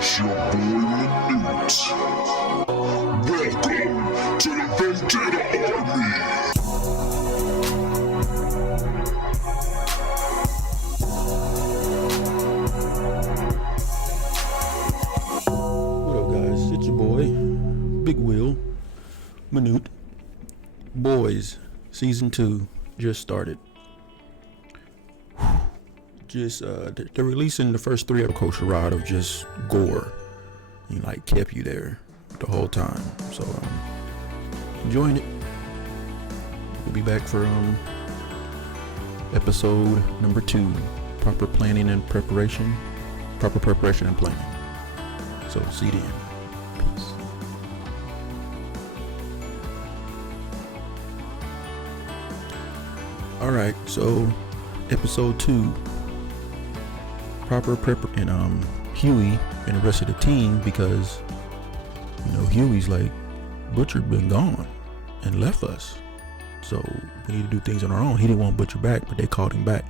It's your boy Minute. Welcome to the Vendetta Army. What up, guys? It's your boy, Big Will, Minute. Boyz season 2 just started. They're releasing the first 3 of Coach Rod of just gore. He like kept you there the whole time. So enjoying it. We'll be back for episode number 2. Proper preparation and planning. So see you then. Peace. Alright, so episode 2. Proper prep and Huey and the rest of the team, because Huey's like, Butcher been gone and left us, so we need to do things on our own. He didn't want Butcher back, but they called him back.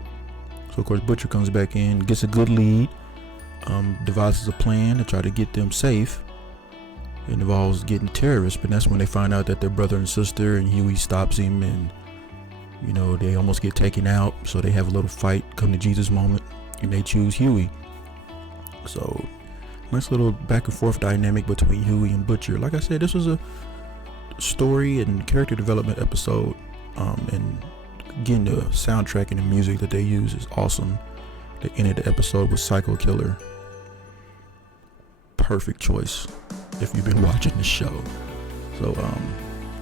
So of course Butcher comes back in, gets a good lead, devises a plan to try to get them safe. It involves getting terrorists, but that's when they find out that they're brother and sister, and Huey stops him, and they almost get taken out. So they have a little fight, come to Jesus moment, and they choose Huey. So nice little back and forth dynamic between Huey and Butcher. Like I said, this was a story and character development episode, and again, the soundtrack and the music that they use is awesome. They ended the episode with Psycho Killer. Perfect choice if you've been watching the show. So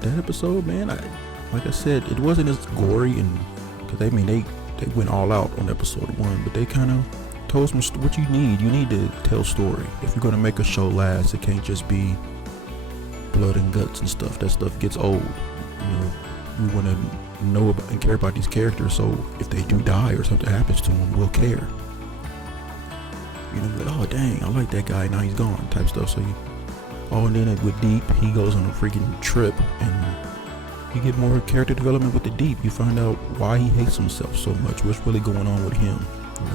that episode, man, like I said, it wasn't as gory, and because they went all out on episode 1, but they kind of told some what you need. You need to tell story. If you're going to make a show last, it can't just be blood and guts and stuff. That stuff gets old. We want to know about and care about these characters, so if they do die or something happens to them, we'll care. Like, oh dang, I like that guy, now he's gone, type stuff. So and then with Deep, he goes on a freaking trip, and you get more character development with the Deep. You find out why he hates himself so much, what's really going on with him.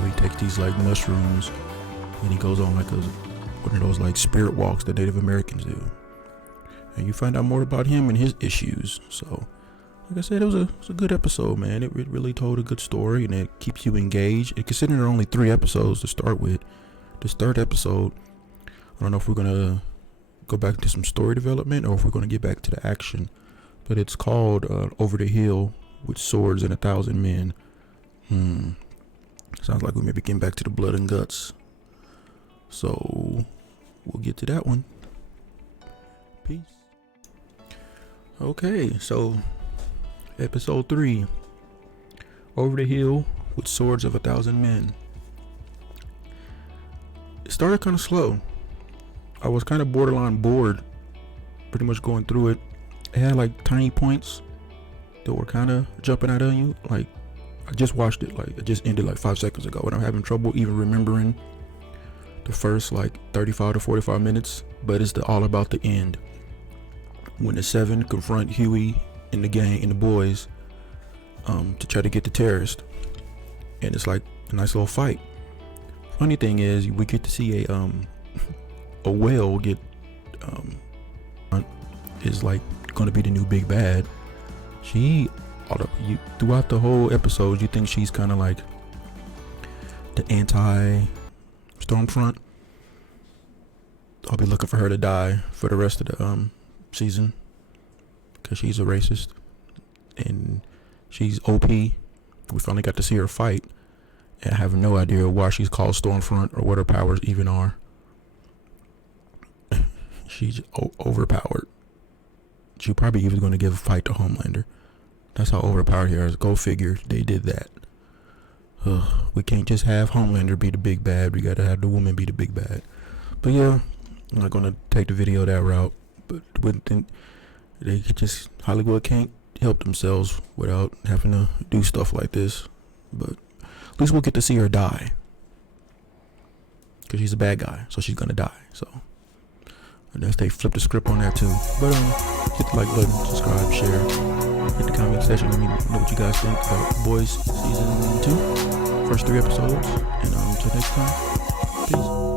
He takes these like mushrooms, and he goes on like one of those like spirit walks that Native Americans do, and you find out more about him and his issues. So like I said, it was a good episode, man. It really told a good story, and it keeps you engaged. And considering there are only 3 episodes to start with, this 3rd episode, I don't know if we're gonna go back to some story development or if we're gonna get back to the action. But it's called Over the Hill with Swords and 1,000 Men. Sounds like we may be getting back to the blood and guts. So we'll get to that one. Peace. Okay, so episode 3, Over the Hill with Swords of 1,000 Men. It started kind of slow. I was kind of borderline bored, pretty much going through it. It had like tiny points that were kind of jumping out on you. Like, I just watched it, like it just ended like 5 seconds ago, and I'm having trouble even remembering the first like 35 to 45 minutes. But it's all about the end, when the 7 confront Huey and the gang and the boys to try to get the terrorist, and it's like a nice little fight. Funny thing is, we get to see a whale get is like going to be the new big bad. Throughout the whole episode, you think she's kind of like the anti-Stormfront. I'll be looking for her to die for the rest of the season, because she's a racist and she's OP. We finally got to see her fight, and I have no idea why she's called Stormfront or what her powers even are. She's overpowered. She probably even going to give a fight to Homelander. That's how overpowered he is. Go figure, they did that. We can't just have Homelander be the big bad. We got to have the woman be the big bad. But yeah, I'm not going to take the video that route. But Hollywood can't help themselves without having to do stuff like this. But at least we'll get to see her die, because she's a bad guy, so she's going to die. So unless they flip the script on that too. But hit the like button, subscribe, share, hit the comment section. Let me know what you guys think about Boyz season 2, first 3 episodes. And until next time, peace.